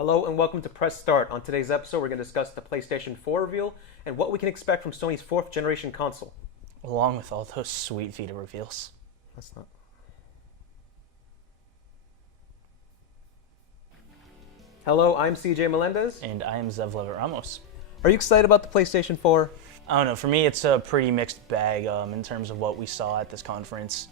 Hello and welcome to Press Start. On today's episode, we're going to discuss the PlayStation 4 reveal and what we can expect from Sony's 4th generation console. Along with all those sweet Vita reveals. That's not... Hello, I'm CJ Melendez. And I am Zev Levitt Ramos. Are you excited about the PlayStation 4? I don't know, for me it's a pretty mixed bag in terms of what we saw at this conference.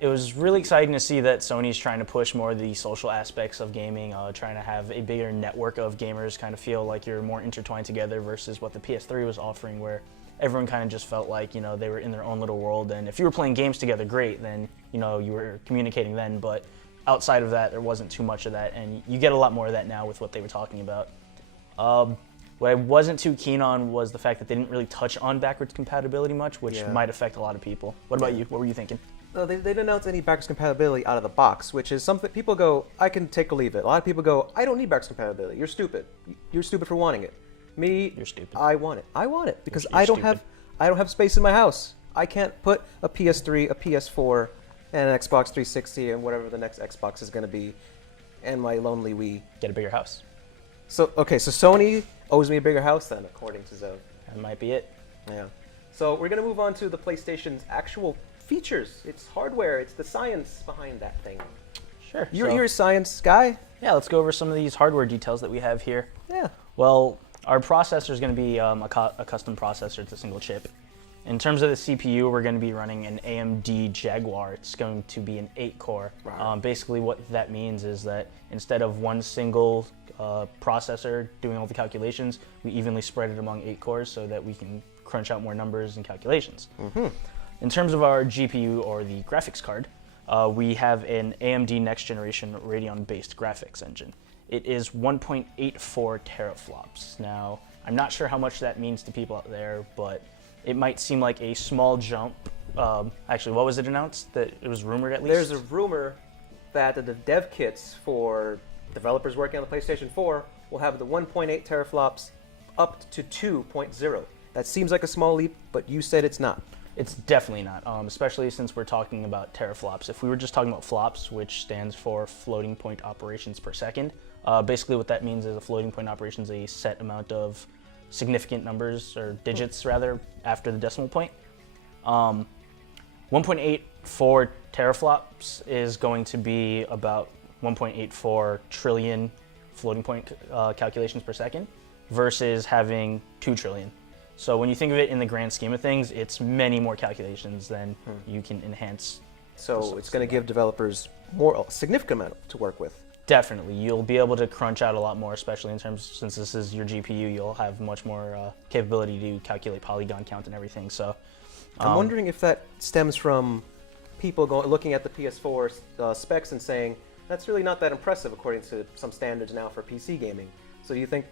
It was really exciting to see that Sony's trying to push more of the social aspects of gaming, trying to have a bigger network of gamers kind of feel like you're more intertwined together versus what the PS3 was offering, where everyone kind of just felt like, you know, they were in their own little world, and if you were playing games together, great, then, you know, you were communicating then, but outside of that, there wasn't too much of that, and you get a lot more of that now with what they were talking about. What I wasn't too keen on was the fact that they didn't really touch on backwards compatibility much, which might affect a lot of people. What about you? What were you thinking? No, they didn't announce any backwards compatibility out of the box, which is something people go, I can take or leave it. A lot of people go, I don't need backwards compatibility. You're stupid. You're stupid for wanting it. Me, You're stupid. I want it. I want it because You're I don't stupid. have space in my house. I can't put a PS3, a PS4, and an Xbox 360 and whatever the next Xbox is going to be, and my lonely Wii. Get a bigger house. So Sony owes me a bigger house then, according to Zev. That might be it. Yeah. So we're going to move on to the PlayStation's actual features. It's hardware. It's the science behind that thing. Sure. You're a science guy. Yeah, let's go over some of these hardware details that we have here. Yeah. Well, our processor is going to be a custom processor. It's a single chip. In terms of the CPU, we're going to be running an AMD Jaguar. It's going to be an 8-core. Right. Basically, what that means is that instead of one single processor doing all the calculations, we evenly spread it among 8 cores so that we can crunch out more numbers and calculations. Mm-hmm. In terms of our GPU, or the graphics card, we have an AMD next generation Radeon-based graphics engine. It is 1.84 teraflops. Now, I'm not sure how much that means to people out there, but it might seem like a small jump. Actually, what was it announced? That it was rumored at least? There's a rumor that the dev kits for developers working on the PlayStation 4 will have the 1.8 teraflops up to 2.0. That seems like a small leap, but you said it's not. It's definitely not, especially since we're talking about teraflops. If we were just talking about flops, which stands for floating point operations per second, basically what that means is a floating point operation is a set amount of significant numbers, or digits rather, after the decimal point. 1.84 teraflops is going to be about 1.84 trillion floating point calculations per second versus having 2 trillion. So when you think of it in the grand scheme of things, it's many more calculations than you can enhance. So it's going to give developers a significant amount to work with. Definitely. You'll be able to crunch out a lot more, especially in terms, since this is your GPU, you'll have much more capability to calculate polygon count and everything. So I'm wondering if that stems from people looking at the PS4 specs and saying, that's really not that impressive according to some standards now for PC gaming. So do you think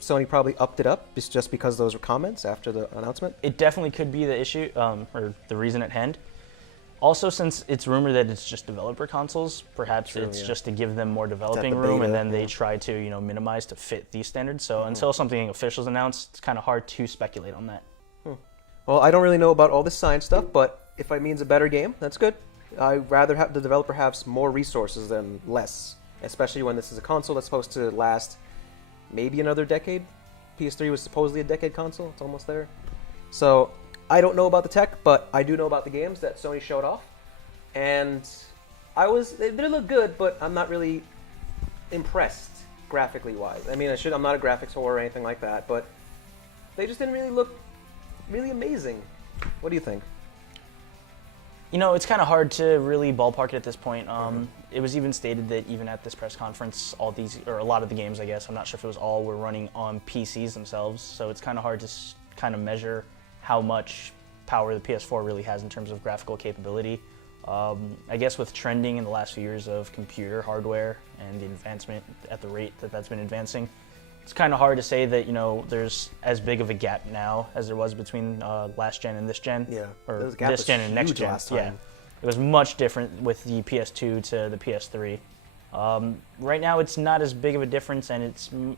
Sony probably upped it up just because those were comments after the announcement? It definitely could be the issue, or the reason at hand. Also, since it's rumored that it's just developer consoles, perhaps it's just to give them more developing room, and then they try to, you know, minimize to fit these standards. So until something official is announced, it's kind of hard to speculate on that. Well, I don't really know about all this science stuff, but if it means a better game, that's good. I'd rather have the developer have more resources than less, especially when this is a console that's supposed to last maybe another decade. PS3 was supposedly a decade console. It's almost there. So I don't know about the tech, but I do know about the games that Sony showed off. And they look good, but I'm not really impressed graphically wise. I mean, I'm not a graphics whore or anything like that, but they just didn't really look really amazing. What do you think? You know, it's kind of hard to really ballpark it at this point. It was even stated that even at this press conference, all these, or a lot of the games, I guess, I'm not sure if it was all, were running on PCs themselves. So it's kind of hard to kind of measure how much power the PS4 really has in terms of graphical capability. I guess with trending in the last few years of computer hardware and the advancement at the rate that that's been advancing, it's kind of hard to say that, you know, there's as big of a gap now as there was between last gen and this gen. Yeah, or this gen and next gen. Last time. Yeah, it was much different with the PS2 to the PS3. Right now, it's not as big of a difference, and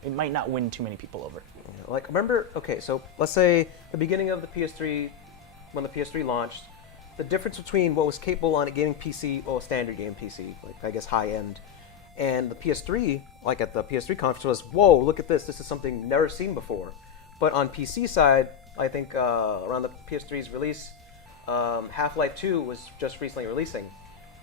it might not win too many people over. Yeah, like, remember, okay, so let's say the beginning of the PS3, when the PS3 launched, the difference between what was capable on a gaming PC, well, a standard game PC, like I guess high end, And the PS3, like at the PS3 conference, was, whoa, look at this. This is something never seen before. But on PC side, I think around the PS3's release, Half-Life 2 was just recently releasing.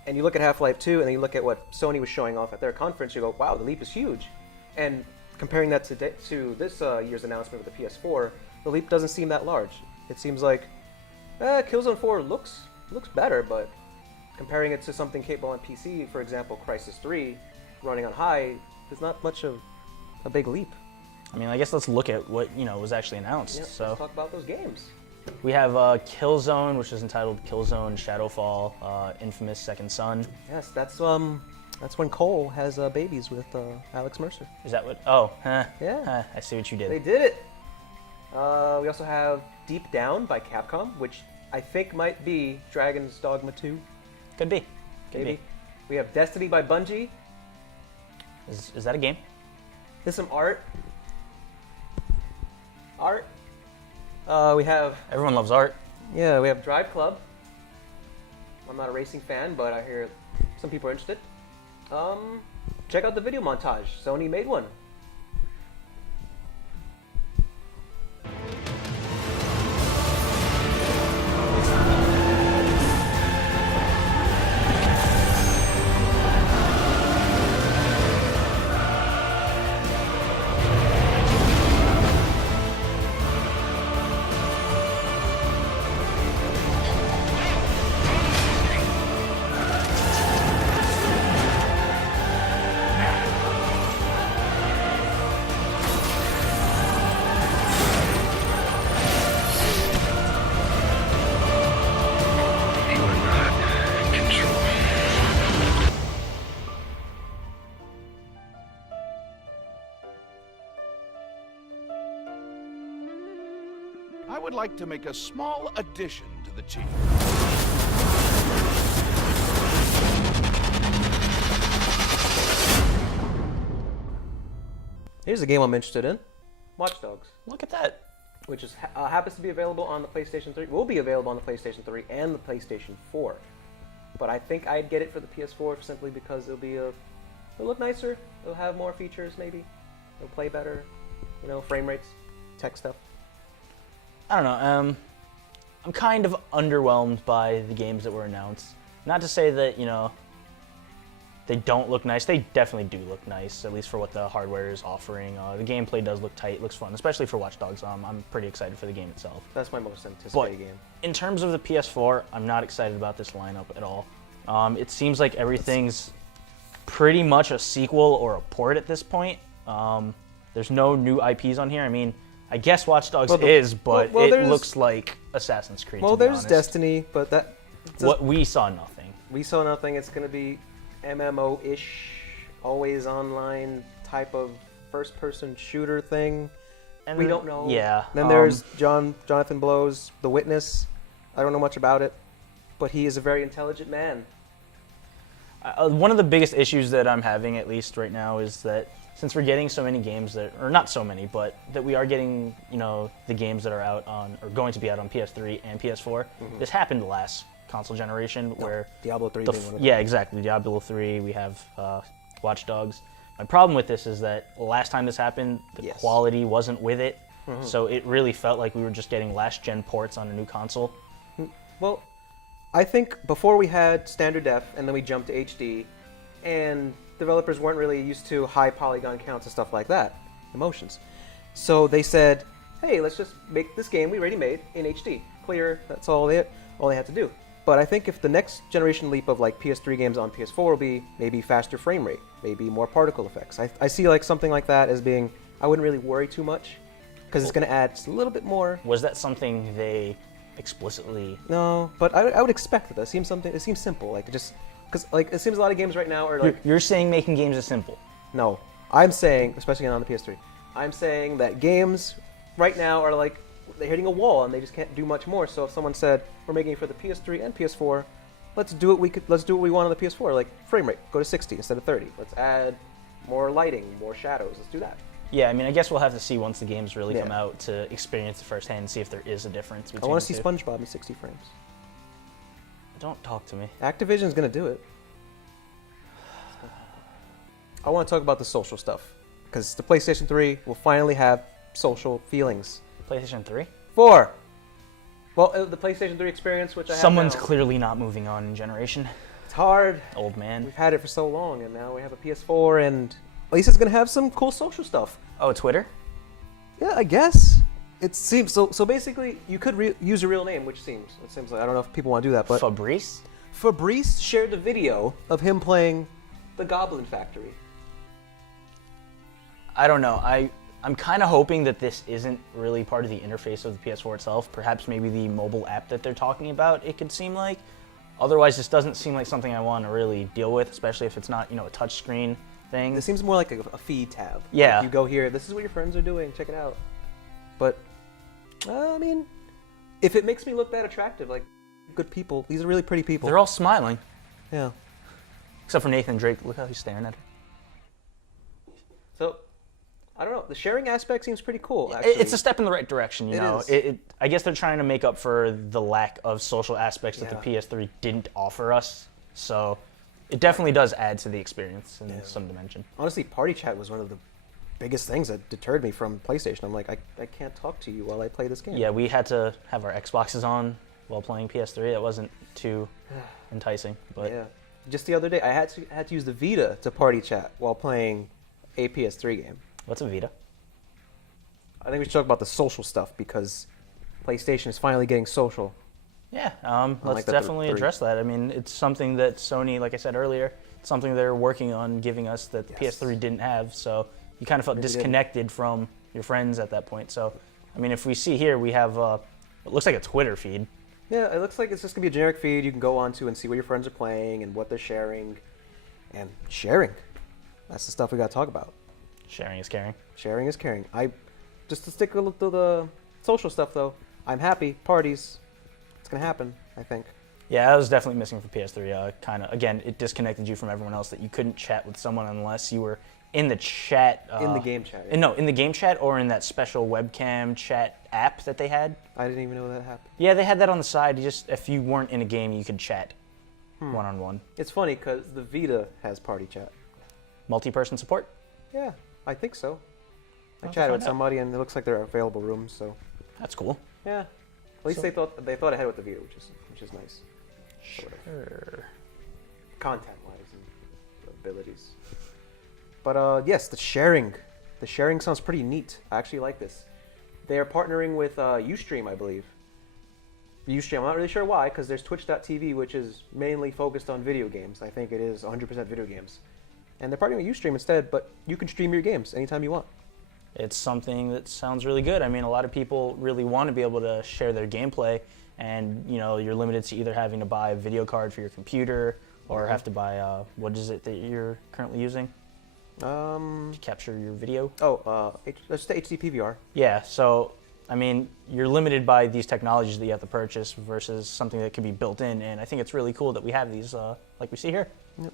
And you look at Half-Life 2 and then you look at what Sony was showing off at their conference, you go, wow, the leap is huge. And comparing that to this year's announcement with the PS4, the leap doesn't seem that large. It seems like Killzone 4 looks better, but comparing it to something capable on PC, for example, Crysis 3, running on high, there's not much of a big leap. I mean, I guess let's look at what was actually announced. Yeah, so let's talk about those games. We have Killzone, which is entitled Killzone Shadowfall, Infamous Second Son. Yes, that's when Cole has babies with Alex Mercer. Is that what? Oh, Yeah. I see what you did. They did it. We also have Deep Down by Capcom, which I think might be Dragon's Dogma 2. Could be. Maybe. We have Destiny by Bungie. Is that a game? There's some art. We have Everyone loves art. we have Drive Club. I'm not a racing fan, but I hear some people are interested. Check out the video montage. Sony made one. I would like to make a small addition to the team. Here's a game I'm interested in. Watch Dogs, Look at that. which is happens to be available on the PlayStation 3. Will be available on the PlayStation 3 and the PlayStation 4. But I think I'd get it for the PS4 simply because it'll look nicer. It'll have more features, maybe. It'll play better. Frame rates, tech stuff. I don't know. I'm kind of underwhelmed by the games that were announced. Not to say that, they don't look nice. They definitely do look nice, at least for what the hardware is offering. The gameplay does look tight, looks fun, especially for Watch Dogs. I'm pretty excited for the game itself. That's my most anticipated But game. in terms of the PS4, I'm not excited about this lineup at all. It seems like everything's pretty much a sequel or a port at this point. There's no new IPs on here. I mean, I guess Watch Dogs is, but it looks like Assassin's Creed. Well, to be there's honest. Destiny, but What we saw nothing. we saw nothing. It's going to be MMO-ish, always online type of first-person shooter thing. And We don't know. Yeah. Then there's Jonathan Blow's The Witness. I don't know much about it, but he is a very intelligent man. One of the biggest issues that I'm having, at least right now, is that since we're getting so many games or not so many, but that we are getting, the games that are out on, or going to be out on PS3 and PS4. This happened last console generation where Diablo 3 being one of them. yeah, exactly. Diablo 3, we have Watch Dogs. My problem with this is that last time this happened, the Yes. quality wasn't with it. So it really felt like we were just getting last gen ports on a new console. Well, I think before we had standard def, and then we jumped to HD, and developers weren't really used to high polygon counts and stuff like that, emotions. So they said, hey, let's just make this game we already made in HD. Clear, that's all they had to do. But I think if the next generation leap of like PS3 games on PS4 will be maybe faster frame rate, maybe more particle effects. I see like something like that as being, I wouldn't really worry too much, because it's going to add just a little bit more. Was that something they explicitly... No, but I would expect that. It seems simple, like just because like it seems a lot of games right now are like You're saying making games is simple. no. I'm saying, especially on the PS3, I'm saying that games right now are like they're hitting a wall and they just can't do much more. So if someone said we're making it for the PS3 and PS4, let's do what we want on the PS4. Like frame rate, go to 60 instead of 30. Let's add more lighting, more shadows. Let's do that. Yeah, I mean, I guess we'll have to see once the games really Yeah. come out to experience it firsthand and see if there is a difference between I want to the see two. SpongeBob in 60 frames. Don't talk to me. Activision's gonna do it. I want to talk about the social stuff because the PlayStation 3 will finally have social feelings. PlayStation 3? 4. Well, the PlayStation 3 experience, which I Someone's have now, clearly not moving on in generation. it's hard. Old man. We've had it for so long, and now we have a PS4, and at least it's gonna have some cool social stuff. Oh, Twitter? Yeah, I guess. It seems so. So basically, you could use a real name, which seems like I don't know if people want to do that, but Fabrice? Fabrice shared a video of him playing the Goblin Factory. I don't know. I'm kind of hoping that this isn't really part of the interface of the PS4 itself. Perhaps maybe the mobile app that they're talking about, it could seem like. Otherwise, this doesn't seem like something I want to really deal with, especially if it's not, a touchscreen thing. This seems more like a feed tab. Yeah. Like you go here, this is what your friends are doing, check it out. But, I mean, if it makes me look that attractive, like, good people, these are really pretty people. They're all smiling. Yeah. Except for Nathan Drake. Look how he's staring at her. So, I don't know. The sharing aspect seems pretty cool, actually. It's a step in the right direction, you know. is. I guess they're trying to make up for the lack of social aspects that the Yeah. PS3 didn't offer us. So it definitely does add to the experience in some dimension. Honestly, party chat was one of the biggest things that deterred me from PlayStation. I'm like, I can't talk to you while I play this game. Yeah, we had to have our Xboxes on while playing PS3. That wasn't too enticing, but Yeah. Just the other day, I had to use the Vita to party chat while playing a PS3 game. what's a Vita? I think we should talk about the social stuff because PlayStation is finally getting social. Yeah, let's like that definitely three. address that. I mean, it's something that Sony, like I said earlier, it's something they're working on giving us that the Yes. PS3 didn't have. So you kind of felt Really disconnected from your friends at that point. So, I mean, if we see here, we have it looks like a Twitter feed. Yeah, it looks like it's just gonna be a generic feed you can go onto and see what your friends are playing and what they're sharing. And sharing. That's the stuff we gotta talk about. Sharing is caring. Sharing is caring. Just to stick to the social stuff though, I'm happy. Parties. It's gonna happen, I think. Yeah, that was definitely missing for PS3. Kind of, again, it disconnected you from everyone else that you couldn't chat with someone unless you were in the chat. In the game chat. Yeah. No, in the game chat or in that special webcam chat app that they had. I didn't even know that happened. Yeah, they had that on the side. If you weren't in a game, you could chat one-on-one. It's funny because the Vita has party chat. Multi-person support? Yeah, I think so. I I'll chatted with find out. somebody and it looks like there are available rooms, so That's cool. yeah. At least they thought ahead with the Vita, which is nice. Sort of. Sure. Content-wise and abilities. But yes, the sharing. The sharing sounds pretty neat. I actually like this. They're partnering with Ustream, I believe. Ustream, I'm not really sure why, because there's Twitch.tv, which is mainly focused on video games. I think it is 100% video games. And they're partnering with Ustream instead, but you can stream your games anytime you want. It's something that sounds really good. I mean, a lot of people really want to be able to share their gameplay, and you're limited to either having to buy a video card for your computer or have to buy what is it that you're currently using to capture your video? Just the HD PVR. Yeah, so I mean, you're limited by these technologies that you have to purchase versus something that can be built in, and I think it's really cool that we have these like we see here. Yep.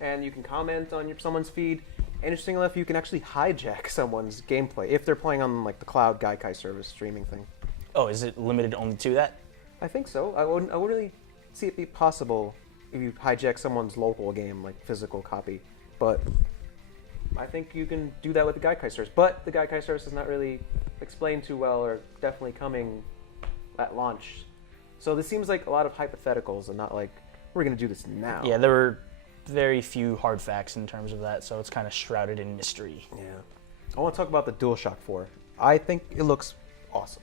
And you can comment on someone's feed. Interestingly enough, you can actually hijack someone's gameplay if they're playing on like the cloud Gaikai service streaming thing. Oh, is it limited only to that? I think so. I wouldn't really see it be possible if you hijack someone's local game, like physical copy. But I think you can do that with the Gaikai service. But the Gaikai service is not really explained too well, or definitely coming at launch. So this seems like a lot of hypotheticals and not like we're gonna do this now. Yeah, there were very few hard facts in terms of that, so it's kind of shrouded in mystery. Yeah. I want to talk about the DualShock 4. I think it looks awesome.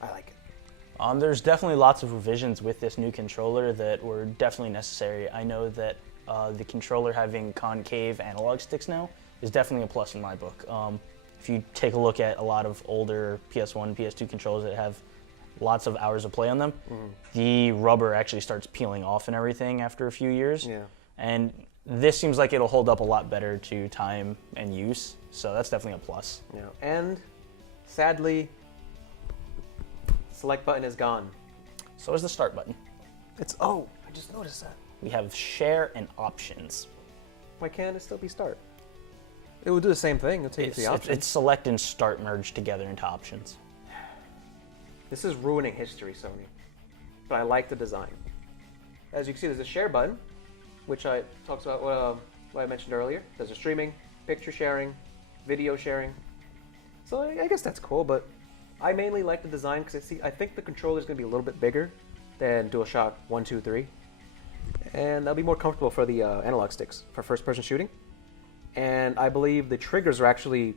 I like it. There's definitely lots of revisions with this new controller that were definitely necessary. I know that the controller having concave analog sticks now is definitely a plus in my book. If you take a look at a lot of older PS1, PS2 controllers that have lots of hours of play on them, the rubber actually starts peeling off and everything after a few years. Yeah. And this seems like it'll hold up a lot better to time and use, so that's definitely a plus. Yeah. And sadly, select button is gone. So is the start button. I just noticed that. We have share and options. Why can't it still be start? It would do the same thing. It'll take you to the options. It's select and start merged together into options. This is ruining history, Sony. But I like the design. As you can see, there's a share button, which talks about what I mentioned earlier. There's a streaming, picture sharing, video sharing. So I guess that's cool, but I mainly like the design because I think the controller is going to be a little bit bigger than DualShock 1, 2, 3. And that'll be more comfortable for the analog sticks for first-person shooting. And I believe the triggers are actually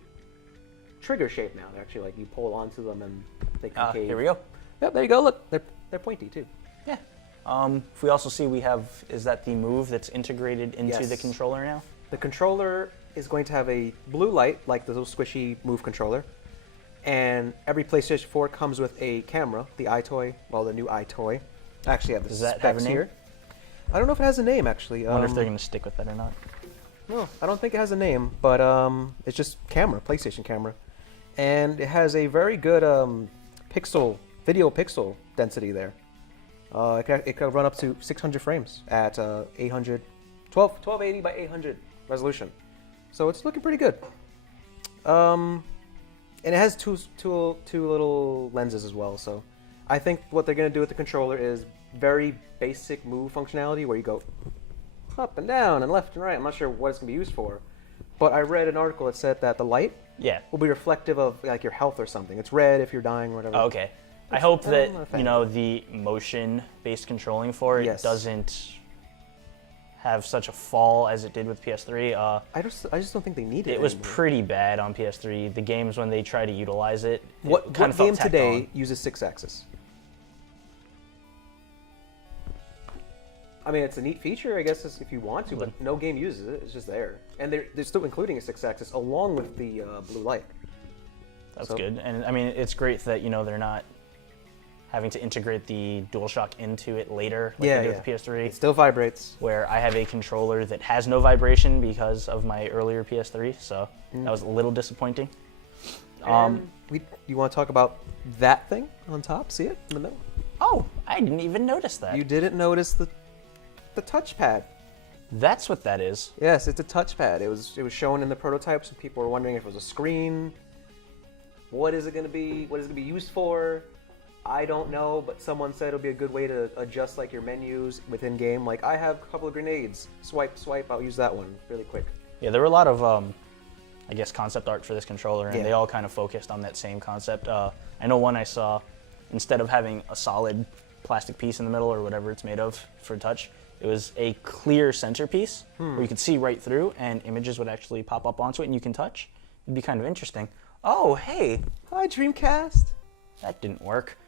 trigger shaped now. They're actually like you pull onto them and they concave. Here we go. Yep, there you go. Look, they're pointy too. Yeah. If we also see is that the Move that's integrated into Yes. the controller now? The controller is going to have a blue light, like the little squishy Move controller. And every PlayStation 4 comes with a camera, the iToy, the new iToy. I actually have the Does that specs have a name? here. I don't know if it has a name, actually. I wonder if they're going to stick with that or not. No, I don't think it has a name, but it's just camera, PlayStation camera. And it has a very good video pixel density there. It can run up to 600 frames at 1280 by 800 resolution. So it's looking pretty good. And it has two little lenses as well. So I think what they're going to do with the controller is very basic Move functionality where you go up and down and left and right. I'm not sure what it's going to be used for. But I read an article that said that the light will be reflective of like your health or something. It's red if you're dying or whatever. Oh, okay. I hope that, I'm not a fan. you know, the motion-based controlling for it Yes. doesn't have such a fall as it did with PS3. I just don't think they need it. It was anymore. pretty bad on PS3. The games, when they try to utilize it, What kind of felt game tacked today on. uses 6-axis? I mean, it's a neat feature, I guess, if you want to, but no game uses it. It's just there, and they're still including a 6-axis along with the blue light. That's So- good. And I mean, it's great that, you know, they're not having to integrate the DualShock into it later, like they did with the PS3. It still vibrates. Where I have a controller that has no vibration because of my earlier PS3, so that was a little disappointing. You want to talk about that thing on top? See it in the middle? Oh, I didn't even notice that. You didn't notice the touchpad. That's what that is. Yes, it's a touchpad. It was shown in the prototypes, and people were wondering if it was a screen. What is it going to be? What is it going to be used for? I don't know, but someone said it'll be a good way to adjust like your menus within game. Like I have a couple of grenades. Swipe, swipe. I'll use that one really quick. Yeah, there were a lot of, I guess, concept art for this controller, and Yeah. they all kind of focused on that same concept. I know one I saw, instead of having a solid plastic piece in the middle or whatever it's made of for touch, it was a clear centerpiece where you could see right through, and images would actually pop up onto it, and you can touch. It'd be kind of interesting. Oh, hey, Hi, Dreamcast. that didn't work.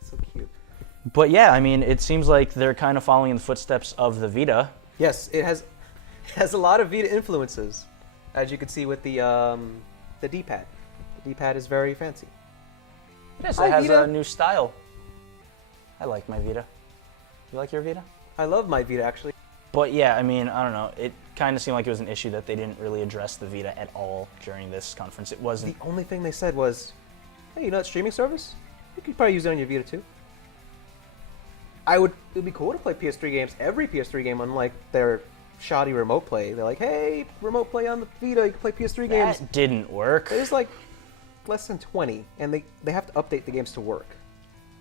So cute. But yeah, I mean, it seems like they're kind of following in the footsteps of the Vita. Yes, it has a lot of Vita influences, as you can see with the D-pad. The D-pad is very fancy. Yes, Hi, it has Vita. a new style. I like my Vita. You like your Vita? I love my Vita actually. But yeah, I mean, I don't know. It kind of seemed like it was an issue that they didn't really address the Vita at all during this conference. It wasn't. The only thing they said was, "Hey, you know that streaming service? You could probably use it on your Vita too." It'd be cool to play PS3 games, every PS3 game, unlike their shoddy remote play. They're like, "Hey, remote play on the Vita, you can play PS3 games." That didn't work. There's like less than 20, and they have to update the games to work.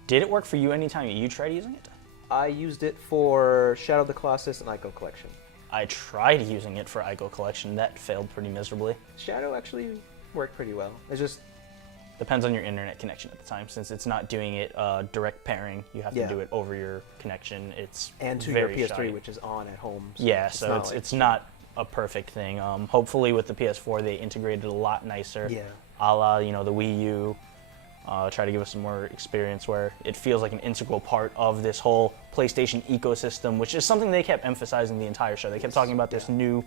Did it work for you anytime you tried using it? I used it for Shadow of the Colossus and Ico Collection. I tried using it for Ico Collection. That failed pretty miserably. Shadow actually worked pretty well. It's just Depends on your internet connection at the time. Since it's not doing it direct pairing, you have to do it over your connection. It's and to very your PS3, shoddy. which is on at home. Yeah, so not like- it's not a perfect thing. Hopefully with the PS4 they integrated a lot nicer. Yeah. A la, you know, the Wii U. Try to give us some more experience where it feels like an integral part of this whole PlayStation ecosystem, which is something they kept emphasizing the entire show. They kept talking about this new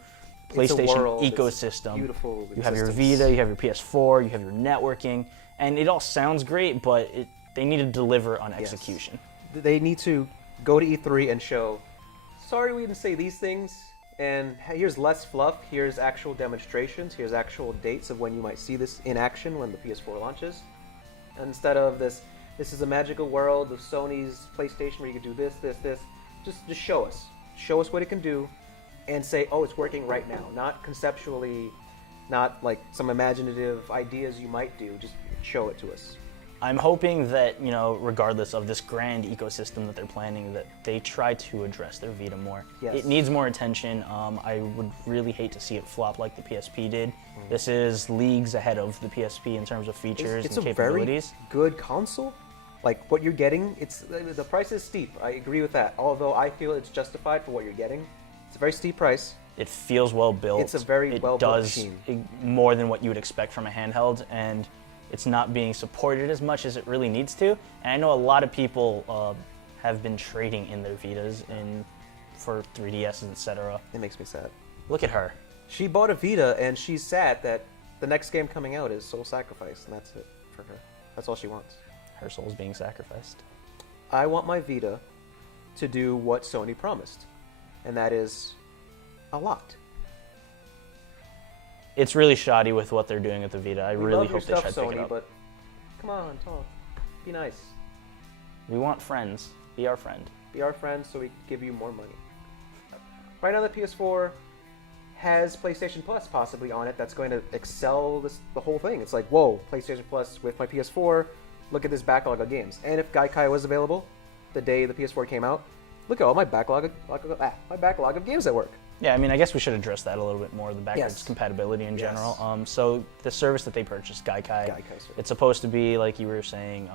PlayStation world, it's ecosystem. beautiful You have your existence. Vita, you have your PS4, you have your networking, and it all sounds great, but they need to deliver on execution. They need to go to E3 and show, sorry we didn't say these things, and here's less fluff, here's actual demonstrations, here's actual dates of when you might see this in action when the PS4 launches. Instead of this is a magical world of Sony's PlayStation where you can do this, just show us. Show us what it can do, and say, oh, it's working right now. Not conceptually, not like some imaginative ideas you might do, just show it to us. I'm hoping that, you know, regardless of this grand ecosystem that they're planning, that they try to address their Vita more. Yes. It needs more attention. I would really hate to see it flop like the PSP did. This is leagues ahead of the PSP in terms of features It's and a very capabilities. good console. Like, what you're getting, the price is steep. I agree with that. Although I feel it's justified for what you're getting. It's a very steep price. It feels well built. It's a very well-built machine. It does more than what you would expect from a handheld, and it's not being supported as much as it really needs to. And I know a lot of people have been trading in their Vitas for 3DSs, etc. It makes me sad. Look at her. She bought a Vita, and she's sad that the next game coming out is Soul Sacrifice, and that's it for her. That's all she wants. Her soul's being sacrificed. I want my Vita to do what Sony promised, and that is a lot. It's really shoddy with what they're doing with the Vita. I We really love your hope they try stuff, to pick it Sony, up. but come on, talk. Be nice. We want friends. Be our friend. Be our friends so we can give you more money. Right now, the PS4 has PlayStation Plus possibly on it. That's going to excel the whole thing. It's like, whoa, PlayStation Plus with my PS4. Look at this backlog of games. And if Gaikai was available the day the PS4 came out, look at all my backlog of games at work. Yeah, I mean, I guess we should address that a little bit more, the backwards Yes. compatibility in Yes. general. So the service that they purchased, Gaikai, service. it's supposed to be, like you were saying,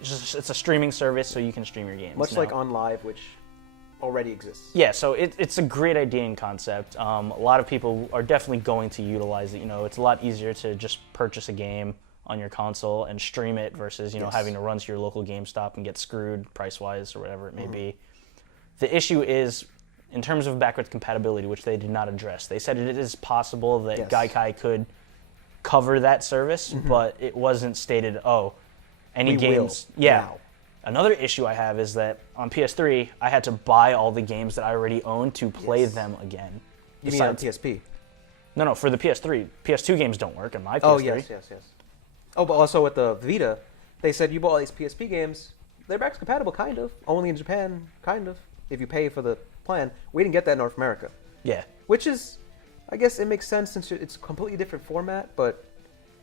it's a streaming service so you can stream your games. Much Now- like On Live, which already exists. Yeah, so it's a great idea and concept. A lot of people are definitely going to utilize it. You know, it's a lot easier to just purchase a game on your console and stream it versus, you know, Yes. having to run to your local GameStop and get screwed price-wise or whatever it may Mm-hmm. be. The issue is, in terms of backwards compatibility, which they did not address, they said it is possible that Yes. Gaikai could cover that service, but it wasn't stated, any Mm-hmm. We will games. Yeah. now. Another issue I have is that on PS3, I had to buy all the games that I already owned to play Yes. them again. You mean on Besides- PSP? No, for the PS3. PS2 games don't work on my PS3. Oh, yes. Oh, but also with the Vita, they said you bought all these PSP games. They're backwards compatible, kind of. Only in Japan, kind of. If you pay for the plan. We didn't get that in North America. Yeah. Which is, I guess it makes sense since it's a completely different format, but...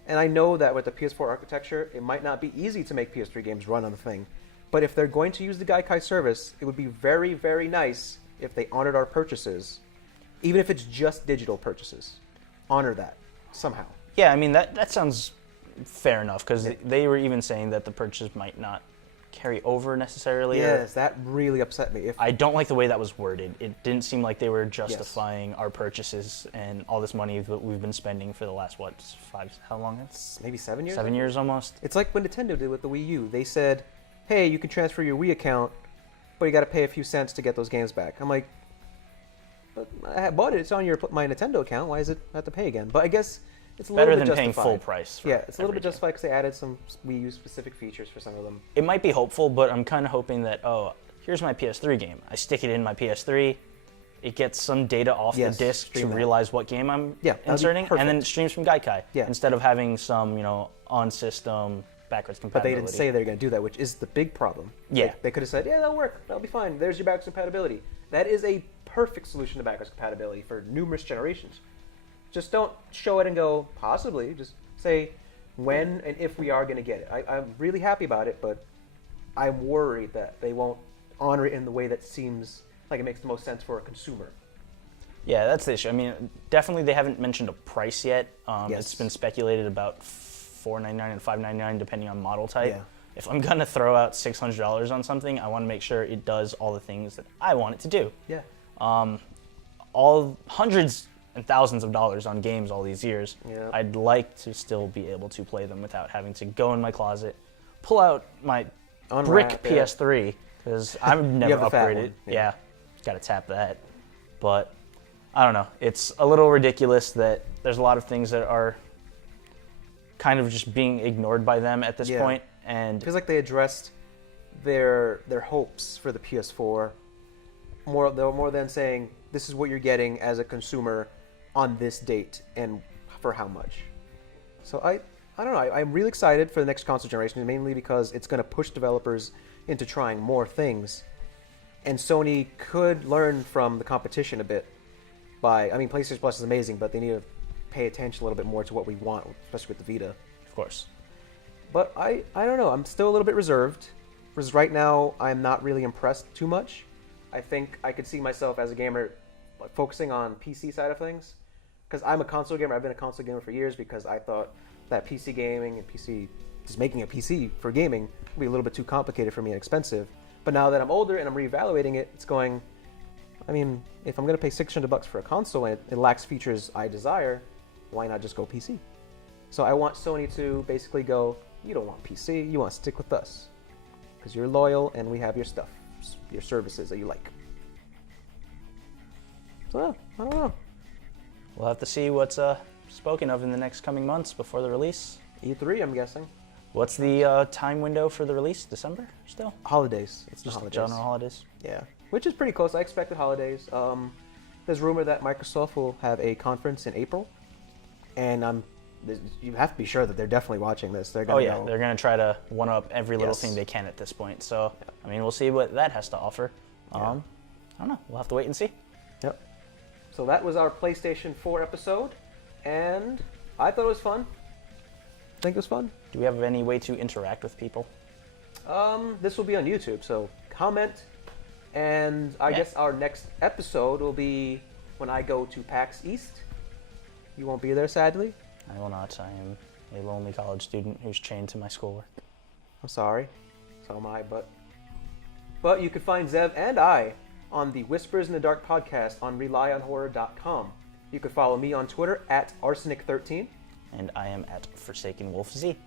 And I know that with the PS4 architecture, it might not be easy to make PS3 games run on the thing. But if they're going to use the Gaikai service, it would be very, very nice if they honored our purchases. Even if it's just digital purchases. Honor that, somehow. Yeah, I mean, that sounds fair enough, because they were even saying that the purchase might not carry over necessarily. Yes, that really upset me. If I don't like the way that was worded. It didn't seem like they were justifying our purchases and all this money that we've been spending for the last, how long? it's maybe 7 years? 7 years almost? It's like when Nintendo did with the Wii U. They said, hey, you can transfer your Wii account, but you got to pay a few cents to get those games back. I'm like, but I bought it. It's on my Nintendo account. Why is it I have to pay again? But I guess it's a Better little bit than paying justified. full price for Yeah, it's a little every bit justified because they added some Wii U specific features for some of them. It might be hopeful, but I'm kind of hoping that, here's my PS3 game. I stick it in my PS3. It gets some data off Yes, the disc to stream that. realize what game I'm Yeah, that'd be inserting, and then it perfect. streams from Gaikai Yeah. instead of having some, on-system backwards But they compatibility. didn't say they're going to do that, which is the big problem. Yeah. They could have said, yeah, that'll work. That'll be fine. There's your backwards compatibility. That is a perfect solution to backwards compatibility for numerous generations. Just don't show it and go, possibly. Just say when and if we are going to get it. I'm really happy about it, but I'm worried that they won't honor it in the way that seems like it makes the most sense for a consumer. Yeah, that's the issue. I mean, definitely they haven't mentioned a price yet. Yes. It's been speculated about $4.99 and $5.99 depending on model type. Yeah. If I'm gonna throw out $600 on something, I want to make sure it does all the things that I want it to do. Yeah. All hundreds and thousands of dollars on games all these years. Yeah. I'd like to still be able to play them without having to go in my closet, pull out my brick Unwrap it. PS3 because I've never have the fat upgraded. one, yeah. Yeah, gotta tap that. But I don't know. It's a little ridiculous that there's a lot of things that are kind of just being ignored by them at this Yeah. point. And It feels like they addressed their hopes for the PS4 more than saying this is what you're getting as a consumer on this date and for how much. So I don't know. I'm really excited for the next console generation, mainly because it's going to push developers into trying more things, and Sony could learn from the competition a bit. PlayStation Plus is amazing, but they need to pay attention a little bit more to what we want, especially with the Vita. of course. But I don't know. I'm still a little bit reserved. Because right now, I'm not really impressed too much. I think I could see myself as a gamer like, focusing on PC side of things. Because I'm a console gamer. I've been a console gamer for years because I thought that PC gaming and just making a PC for gaming would be a little bit too complicated for me and expensive. But now that I'm older and I'm reevaluating it, it's going, I mean, if I'm going to pay $600 for a console and it lacks features I desire, why not just go PC? So I want Sony to basically go, you don't want PC, you want to stick with us. Because you're loyal and we have your stuff, your services that you like. So, yeah, I don't know. We'll have to see what's spoken of in the next coming months before the release. E3, I'm guessing. What's the time window for the release? December still? Holidays. It's Just the holidays. general holidays? Yeah, which is pretty close. I expected holidays. There's rumor that Microsoft will have a conference in April, and you have to be sure that they're definitely watching this. They're gonna know. They're going to try to one-up every little Yes. thing they can at this point. So, I mean, we'll see what that has to offer. Yeah. I don't know. We'll have to wait and see. Yep. So that was our PlayStation 4 episode, and I thought it was fun. I think it was fun. Do we have any way to interact with people? This will be on YouTube, so comment, and I guess our next episode will be when I go to PAX East. You won't be there, sadly. I will not. I am a lonely college student who's chained to my schoolwork. I'm sorry. So am I, but you can find Zev and I on the Whispers in the Dark podcast on RelyOnHorror.com. You can follow me on Twitter at Arsenic13. And I am at Forsaken Wolf Z.